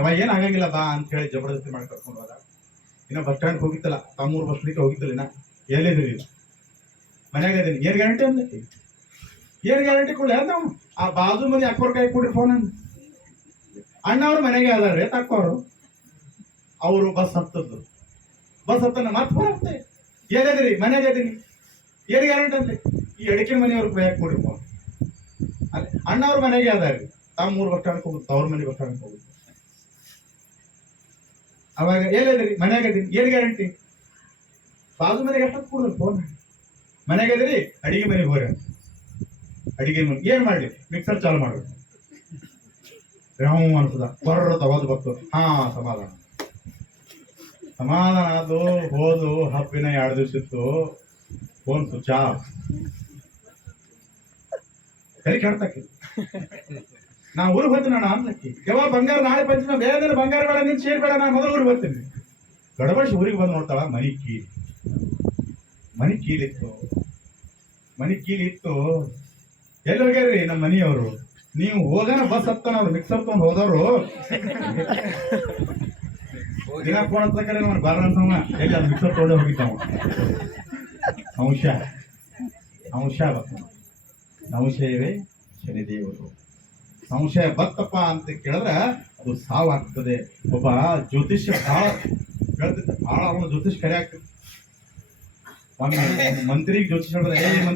ಅವ ಏನ್ ಆಗಂಗಿಲ್ಲ ಬಾ ಅಂತ ಹೇಳಿ ಜಬರ್ದಸ್ತಿ ಮಾಡಿ ಕರ್ಕೊಂಡು ಹೋದ. ಇನ್ನ ಬಸ್ ಸ್ಟ್ಯಾಂಡ್ ಹೋಗಿತ್ತಲ್ಲ, ತಮ್ಮೂರು ಬಸ್ ಸ್ಟ್ಯಾಂಡ್ ಹೋಗಿತ್ತಲ್ಲ. ಇನ್ನ ಎಲ್ಲಿದ್ರಿ? ಮನ್ಯಾಗ ಇದೀನಿ. ಏನ್ ಗ್ಯಾರಂಟಿ ಅಂದೈತಿ? ಏನ್ ಗ್ಯಾರಂಟಿ ಕೊಡ್ಲಿ ಅಂತ ಆ ಬಾಜು ಮಂದಿ ಅಕ್ಕೋರ್ ಕೈ ಕೊಡ್ರಿ ಫೋನ್ ಅಂದ. ಅಣ್ಣ ಅವ್ರ ಮನೆಗೆ ಅದಾರ್ರಿ ತಕ್ಕೋರು. ಅವರು ಬಸ್ ಹತ್ತದ್ದು. ಬಸ್ ಹತ್ತನ ಮತ್ತೆ ಫೋನ್ ಆಗ್ತದೆ. ಏನಿದ್ರಿ? ಮನೆಯಾಗ ಇದೀನಿ. ಏನ್ ಗ್ಯಾರಂಟಿ ಅಂತೆ? ಈ ಅಡಿಕೆ ಮನೆಯವ್ರ ಕೈ ಕೊಡ್ರಿ ಫೋನ್. ಅಲ್ಲಿ ಅಣ್ಣ ಅವ್ರ ಮನೆಗೆ ಅದಾರ್ರಿ, ತಾವ್ 3 ಬಸ್ ಸ್ಟ್ಯಾಂಡ್ ಹೋಗುದು, ಅವ್ರ ಮನೆ ಬಸ್ ಸ್ಟ್ಯಾಂಡ್ ಹೋಗುದು. ಅವಾಗ ಏನಿದ್ರಿ? ಮನ್ಯಾಗ ಇದೀನಿ. ಏನ್ ಗ್ಯಾರಂಟಿ? ಬಾಜು ಮನೆಗೆ ಎಷ್ಟೊತ್ತು ಕೊಡುದು ಫೋನ್. ಮನೆಗೆ ಇದೀರಿ, ಅಡಿಗೆ ಮನೆಗೆ ಹೋಗ್ರಿ ಅಂತ. ಅಡಿಗೆ ಮನೆ ಏನ್ ಮಾಡ್ಲಿ? ಮಿಕ್ಸರ್ ಚಾಲು ಮಾಡ್ಬೇಕು. ರಾವ್ ಅನ್ಸದ ಹೊರ ತಗೋದು ಬತ್ತು. ಹಾ ಸಮಾಧಾನ ಸಮಾಧಾನ ಅದು. ಹೋದು ಹಬ್ಬಿನ 2 ದಿವಸ ಇತ್ತು. Phone switch off. ಕೈ ಕೆಡ್ತಾಕಿ. ನಾ ಊರಿಗೆ ಹೋಗ್ತೀನಿ ಅಣ್ಣ ಅಂದ್ಲಕ್ಕಿ. ಯಾವಾಗ ಬಂಗಾರ ನಾಳೆ ಪಂಚಮ ಬೇರೆ ಬಂಗಾರ ಬೇಡ, ನಿನ್ ಶೇರ್ ಬೇಡ, ನಾ ಮೊದಲು ಊರಿಗೆ ಹೋಗ್ತೀನಿ. ಗಡಬಡಿಸಿ ಊರಿಗೆ ಬಂದು ನೋಡ್ತಾಳ, ಮನಿ ಕೀಲಿತ್ತು. ಮನಿ ಕೀಲಿತ್ತು. ಎಲ್ಲಿ ಹೋಗ್ಯಾರ್ರಿ? ನಮ್ಮ ಮನಿಯವರು. ನೀವು ಹೋಗೋಣ ಬಸ್ ಹತ್ತಾನ, ಅವ್ರು ಮಿಕ್ಸರ್ ತಗೊಂಡು ಹೋದವರು ದಿನ ಫೋನ್ ಹತ್ತಕರೆ ಅವ್ನು ಬಾರ ಅಂತವ. ಎಲ್ಲಿ ಅದು ಮಿಕ್ಸರ್ ತೊಗೊಂಡೆ ಹೋಗಿದ್ದಾವ. ಸಂಶಯವೇ ಶನಿದೇವರು. ಸಂಶಯ ಬತ್ತಪ್ಪ ಅಂತ ಕೇಳಿದ್ರೆ ಅದು ಸಾವಾಗ್ತದೆ. ಒಬ್ಬ ಜ್ಯೋತಿಷ್ಯ ಭಾಳ ಹೇಳ್ತಿದ್ದ, ಭಾಳ ಅವನು ಜ್ಯೋತಿಷ್ ಕರೆ ಆಗ್ತದೆ. ಒಮ್ಮೆ ಮಂತ್ರಿಗೆ ಜ್ಯೋತಿಷ್ ಹೇಳಿದ್ರೆ,